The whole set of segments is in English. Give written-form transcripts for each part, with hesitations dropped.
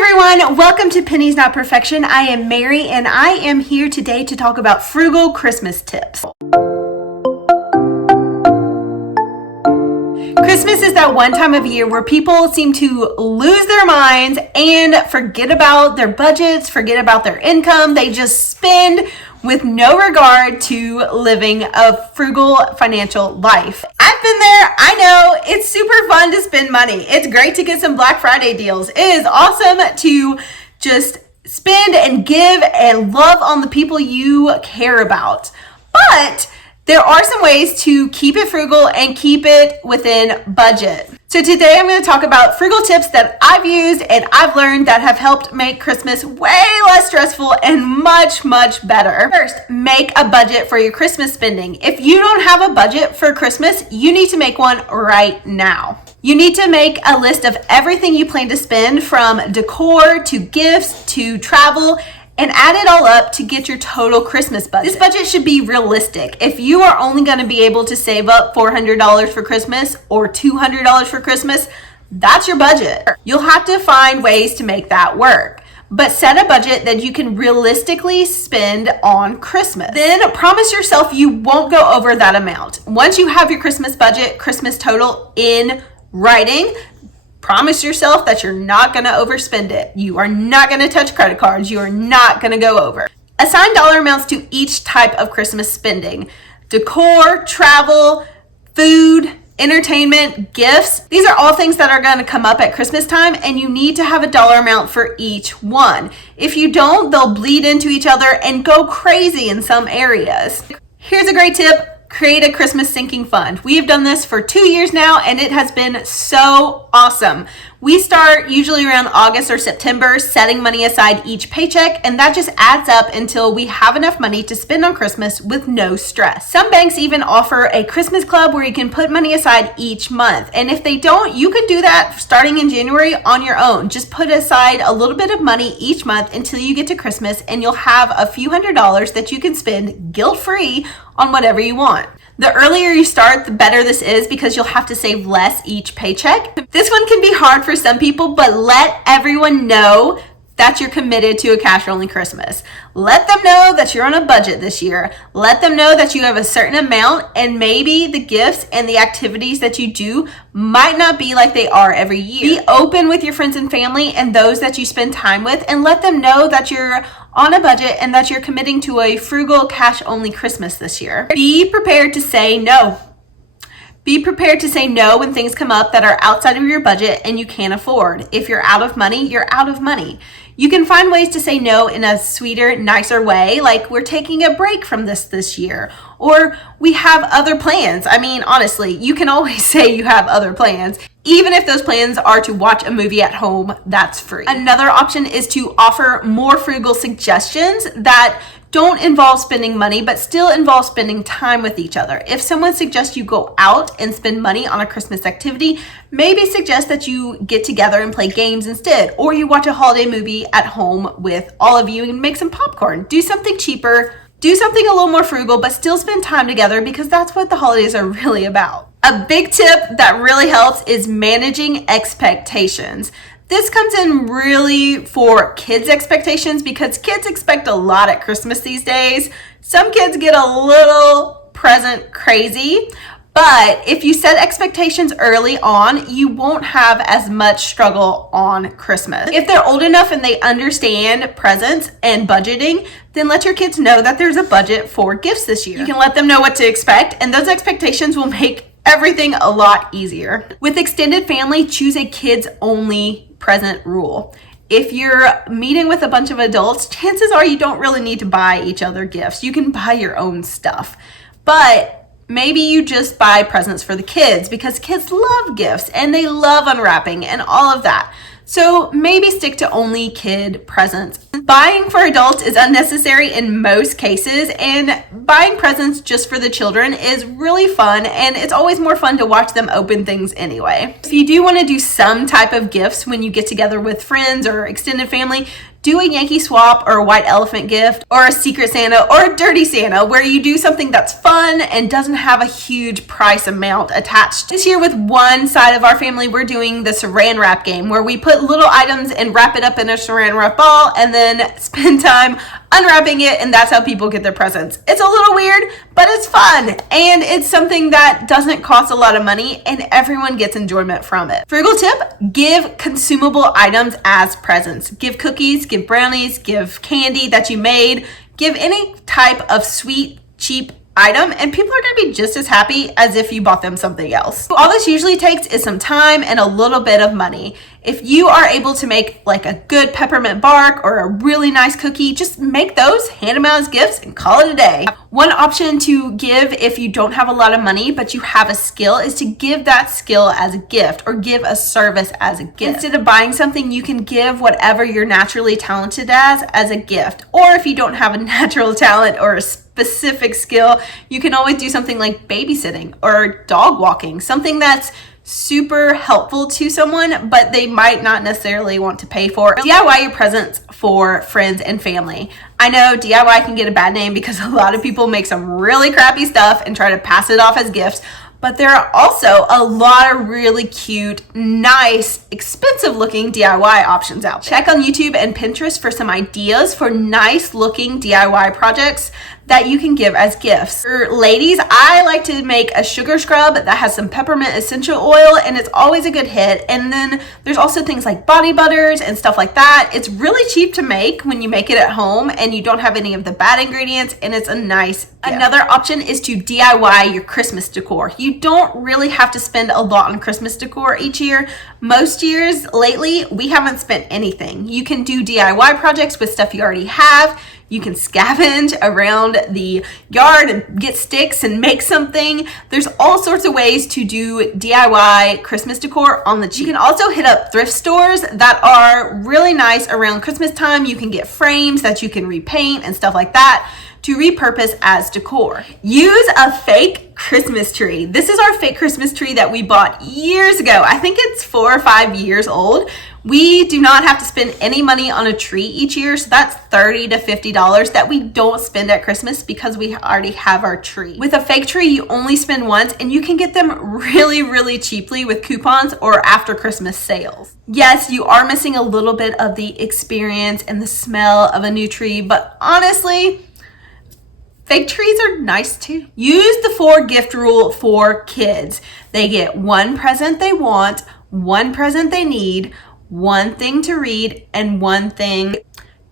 Everyone, welcome to Pennies Not Perfection. I am Mary and I am here today to talk about frugal Christmas tips. Christmas is that one time of year where people seem to lose their minds and forget about their budgets, forget about their income. They just spend with no regard to living a frugal financial life. I've been there. I know it's super fun to spend money. It's great to get some Black Friday deals. It is awesome to just spend and give and love on the people you care about. But there are some ways to keep it frugal and keep it within budget. So today I'm going to talk about frugal tips that I've used and I've learned that have helped make Christmas way less stressful and much, much better. First, make a budget for your Christmas spending. If you don't have a budget for Christmas, you need to make one right now. You need to make a list of everything you plan to spend, from decor to gifts to travel, and add it all up to get your total Christmas budget. This budget should be realistic. If you are only going to be able to save up $400 for Christmas or $200 for Christmas, that's your budget. You'll have to find ways to make that work. But set a budget that you can realistically spend on Christmas. Then promise yourself you won't go over that amount. Once you have your Christmas budget, Christmas total in writing, promise yourself that you're not going to overspend it. You are not going to touch credit cards. You are not going to go over. Assign dollar amounts to each type of Christmas spending: decor, travel, food, entertainment, gifts. These are all things that are going to come up at Christmas time, and you need to have a dollar amount for each one. If you don't, they'll bleed into each other and go crazy in some areas. Here's a great tip. Create a Christmas sinking fund. We have done this for 2 years now and it has been so awesome. We start usually around August or September setting money aside each paycheck, and that just adds up until we have enough money to spend on Christmas with no stress. Some banks even offer a Christmas club where you can put money aside each month. And if they don't, you can do that starting in January on your own. Just put aside a little bit of money each month until you get to Christmas, and you'll have a few $100s that you can spend guilt-free on whatever you want. The earlier you start, the better this is because you'll have to save less each paycheck. This one can be hard for some people, but let everyone know that you're committed to a cash-only Christmas. Let them know that you're on a budget this year. Let them know that you have a certain amount, and maybe the gifts and the activities that you do might not be like they are every year. Be open with your friends and family and those that you spend time with, and let them know that you're on a budget and that you're committing to a frugal cash-only Christmas this year. Be prepared to say no. Be prepared to say no when things come up that are outside of your budget and you can't afford. If you're out of money, you're out of money. You can find ways to say no in a sweeter, nicer way, like we're taking a break from this year, or we have other plans. I mean, honestly, you can always say you have other plans. Even if those plans are to watch a movie at home, that's free. Another option is to offer more frugal suggestions that don't involve spending money, but still involve spending time with each other. If someone suggests you go out and spend money on a Christmas activity, maybe suggest that you get together and play games instead, or you watch a holiday movie at home with all of you and make some popcorn. Do something cheaper, do something a little more frugal, but still spend time together because that's what the holidays are really about. A big tip that really helps is managing expectations. This comes in really for kids' expectations because kids expect a lot at Christmas these days. Some kids get a little present crazy, but if you set expectations early on, you won't have as much struggle on Christmas. If they're old enough and they understand presents and budgeting, then let your kids know that there's a budget for gifts this year. You can let them know what to expect, and those expectations will make everything a lot easier. With extended family, choose a kids-only present rule. If you're meeting with a bunch of adults, chances are you don't really need to buy each other gifts. You can buy your own stuff. But maybe you just buy presents for the kids because kids love gifts and they love unwrapping and all of that. So maybe stick to only kid presents Buying for adults is unnecessary in most cases, and buying presents just for the children is really fun, and it's always more fun to watch them open things anyway. If you do want to do some type of gifts when you get together with friends or extended family, do a Yankee swap or a white elephant gift or a secret Santa or a dirty Santa, where you do something that's fun and doesn't have a huge price amount attached. This year with one side of our family, we're doing the saran wrap game, where we put little items and wrap it up in a saran wrap ball and then spend time unwrapping it, and that's how people get their presents. It's a little weird, but it's fun, and it's something that doesn't cost a lot of money, and everyone gets enjoyment from it. Frugal tip: give consumable items as presents. Give cookies, give brownies, give candy that you made, give any type of sweet, cheap item, and people are going to be just as happy as if you bought them something else. All this usually takes is some time and a little bit of money. If you are able to make like a good peppermint bark or a really nice cookie, just make those, hand them out as gifts, and call it a day. One option to give if you don't have a lot of money but you have a skill is to give that skill as a gift, or give a service as a gift. Instead of buying something, you can give whatever you're naturally talented as a gift. Or if you don't have a natural talent or a specific skill, you can always do something like babysitting or dog walking, something that's super helpful to someone, but they might not necessarily want to pay for. DIY your presents for friends and family. I know DIY can get a bad name because a lot of people make some really crappy stuff and try to pass it off as gifts, but there are also a lot of really cute, nice, expensive looking DIY options out there. Check on YouTube and Pinterest for some ideas for nice looking DIY projects that you can give as gifts. For ladies, I like to make a sugar scrub that has some peppermint essential oil, and it's always a good hit. And then there's also things like body butters and stuff like that. It's really cheap to make when you make it at home and you don't have any of the bad ingredients, and it's a nice gift. Another option is to DIY your Christmas decor. You don't really have to spend a lot on Christmas decor each year. Most years lately, we haven't spent anything. You can do DIY projects with stuff you already have. You can scavenge around the yard and get sticks and make something. There's all sorts of ways to do DIY Christmas decor on the cheap. You can also hit up thrift stores that are really nice around Christmas time. You can get frames that you can repaint and stuff like that to repurpose as decor. Use a fake Christmas tree. This is our fake Christmas tree that we bought years ago. I think it's 4 or 5 years old. We do not have to spend any money on a tree each year, so that's $30 to $50 that we don't spend at Christmas because we already have our tree. With a fake tree, you only spend once, and you can get them really, really cheaply with coupons or after Christmas sales. Yes, you are missing a little bit of the experience and the smell of a new tree, but honestly, fake trees are nice too. Use the 4 gift rule for kids. They get one present they want, one present they need, one thing to read, and one thing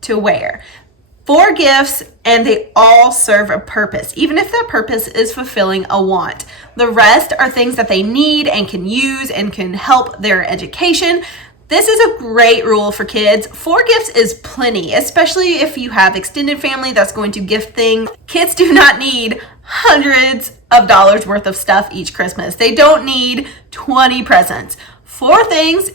to wear. 4 gifts, and they all serve a purpose, even if that purpose is fulfilling a want. The rest are things that they need and can use and can help their education. This is a great rule for kids. 4 gifts is plenty, especially if you have extended family that's going to gift things. Kids do not need hundreds of dollars worth of stuff each Christmas. They don't need 20 presents. 4 things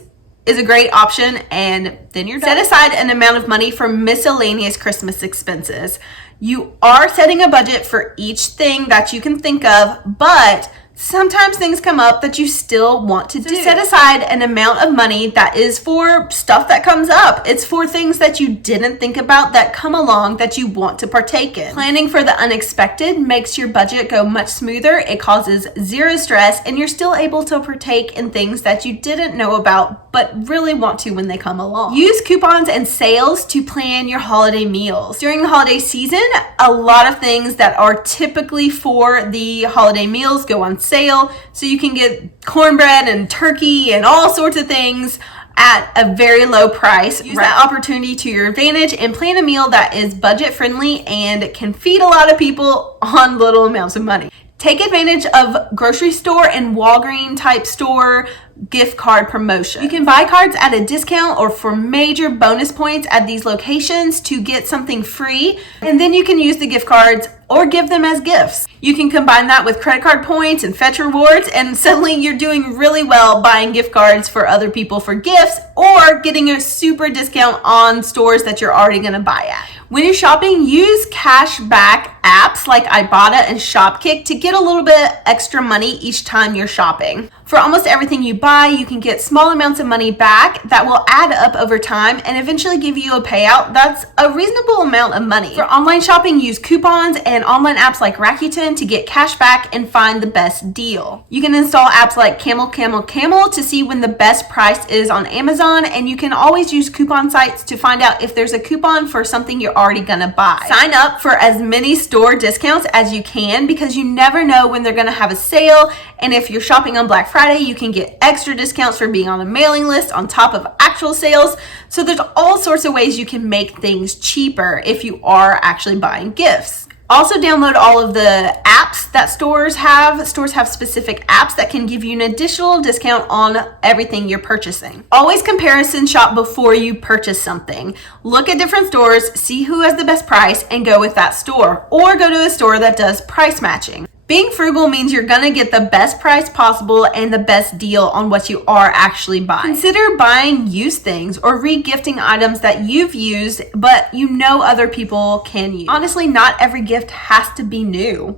is a great option, and then you're done. Set aside an amount of money for miscellaneous Christmas expenses. You are setting a budget for each thing that you can think of, but sometimes things come up that you still want to do. Set aside an amount of money that is for stuff that comes up. It's for things that you didn't think about that come along that you want to partake in. Planning for the unexpected makes your budget go much smoother. It causes 0 stress, and you're still able to partake in things that you didn't know about but really want to when they come along. Use coupons and sales to plan your holiday meals. During the holiday season, a lot of things that are typically for the holiday meals go on sale, so you can get cornbread and turkey and all sorts of things at a very low price. Use that opportunity to your advantage and plan a meal that is budget friendly and can feed a lot of people on little amounts of money. Take advantage of grocery store and Walgreens type store gift card promotion. You can buy cards at a discount or for major bonus points at these locations to get something free, and then you can use the gift cards or give them as gifts. You can combine that with credit card points and fetch rewards, and suddenly you're doing really well buying gift cards for other people for gifts or getting a super discount on stores that you're already going to buy at. When you're shopping, use cash back apps like Ibotta and Shopkick to get a little bit extra money each time you're shopping. For almost everything you buy, you can get small amounts of money back that will add up over time and eventually give you a payout that's a reasonable amount of money. For online shopping, use coupons and online apps like Regifting to get cash back and find the best deal. You can install apps like Camel to see when the best price is on Amazon, and you can always use coupon sites to find out if there's a coupon for something you're already gonna buy. Sign up for as many store discounts as you can because you never know when they're gonna have a sale, and if you're shopping on Black Friday, you can get extra discounts for being on a mailing list on top of actual sales. So there's all sorts of ways you can make things cheaper if you are actually buying gifts. Also, download all of the apps that stores have. Stores have specific apps that can give you an additional discount on everything you're purchasing. Always comparison shop before you purchase something. Look at different stores, see who has the best price, and go with that store. Or go to a store that does price matching. Being frugal means you're gonna get the best price possible and the best deal on what you are actually buying. Consider buying used things or re-gifting items that you've used but you know other people can use. Honestly, not every gift has to be new.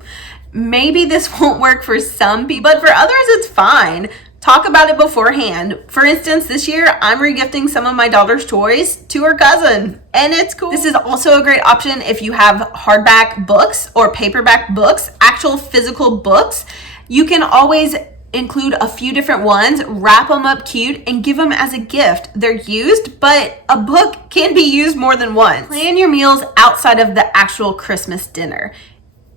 Maybe this won't work for some people, but for others it's fine. Talk about it beforehand. For instance, this year, I'm regifting some of my daughter's toys to her cousin, and it's cool. This is also a great option if you have hardback books or paperback books, actual physical books. You can always include a few different ones, wrap them up cute, and give them as a gift. They're used, but a book can be used more than once. Plan your meals outside of the actual Christmas dinner.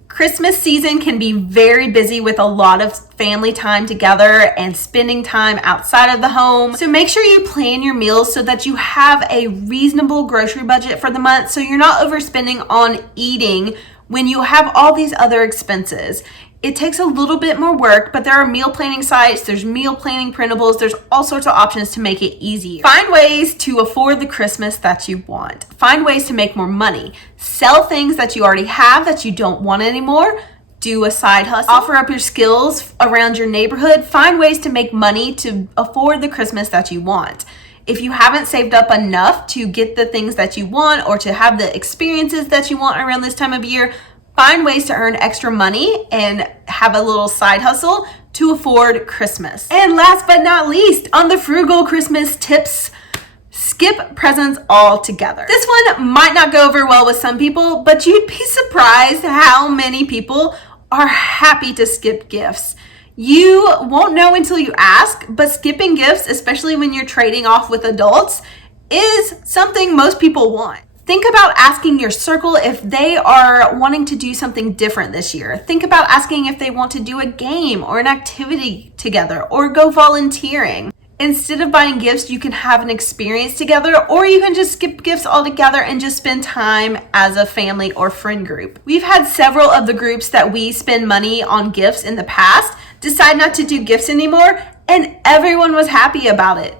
Christmas season can be very busy with a lot of family time together and spending time outside of the home. So make sure you plan your meals so that you have a reasonable grocery budget for the month so you're not overspending on eating when you have all these other expenses. It takes a little bit more work, but there are meal planning sites, there's meal planning printables, there's all sorts of options to make it easier. Find ways to afford the Christmas that you want. Find ways to make more money. Sell things that you already have that you don't want anymore. Do a side hustle. Offer up your skills around your neighborhood. Find ways to make money to afford the Christmas that you want. If you haven't saved up enough to get the things that you want or to have the experiences that you want around this time of year, find ways to earn extra money and have a little side hustle to afford Christmas. And last but not least, on the Frugal Christmas tips, skip presents altogether. This one might not go over well with some people, but you'd be surprised how many people are happy to skip gifts. You won't know until you ask, but skipping gifts, especially when you're trading off with adults, is something most people want. Think about asking your circle if they are wanting to do something different this year. Think about asking if they want to do a game or an activity together or go volunteering. Instead of buying gifts, you can have an experience together, or you can just skip gifts altogether and just spend time as a family or friend group. We've had several of the groups that we spend money on gifts in the past decide not to do gifts anymore, and everyone was happy about it.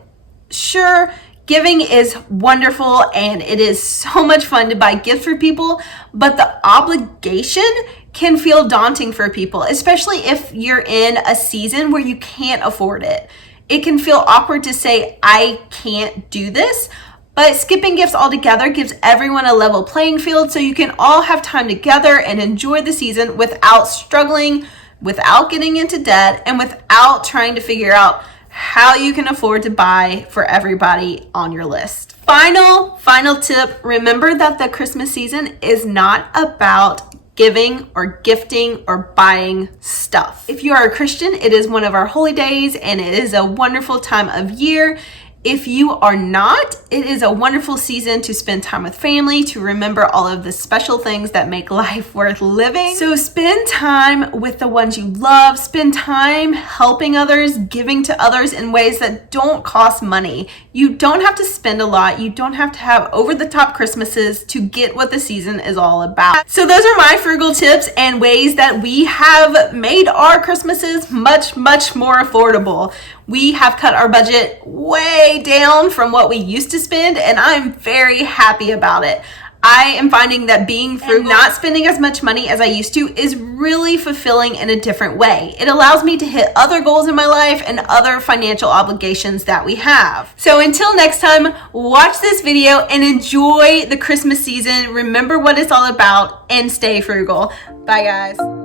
Sure, giving is wonderful and it is so much fun to buy gifts for people, but the obligation can feel daunting for people, especially if you're in a season where you can't afford it. It can feel awkward to say, I can't do this, but skipping gifts altogether gives everyone a level playing field so you can all have time together and enjoy the season without struggling, without getting into debt, and without trying to figure out how you can afford to buy for everybody on your list. Final tip, remember that the Christmas season is not about giving or gifting or buying stuff. If you are a Christian, it is one of our holy days and it is a wonderful time of year. If you are not, it is a wonderful season to spend time with family, to remember all of the special things that make life worth living. So spend time with the ones you love, spend time helping others, giving to others in ways that don't cost money. You don't have to spend a lot. You don't have to have over-the-top Christmases to get what the season is all about. So those are my frugal tips and ways that we have made our Christmases much, much more affordable. We have cut our budget way down from what we used to spend, and I'm very happy about it. I am finding that being frugal, not spending as much money as I used to, is really fulfilling in a different way. It allows me to hit other goals in my life and other financial obligations that we have. So until next time, watch this video and enjoy the Christmas season. Remember what it's all about and stay frugal. Bye, guys.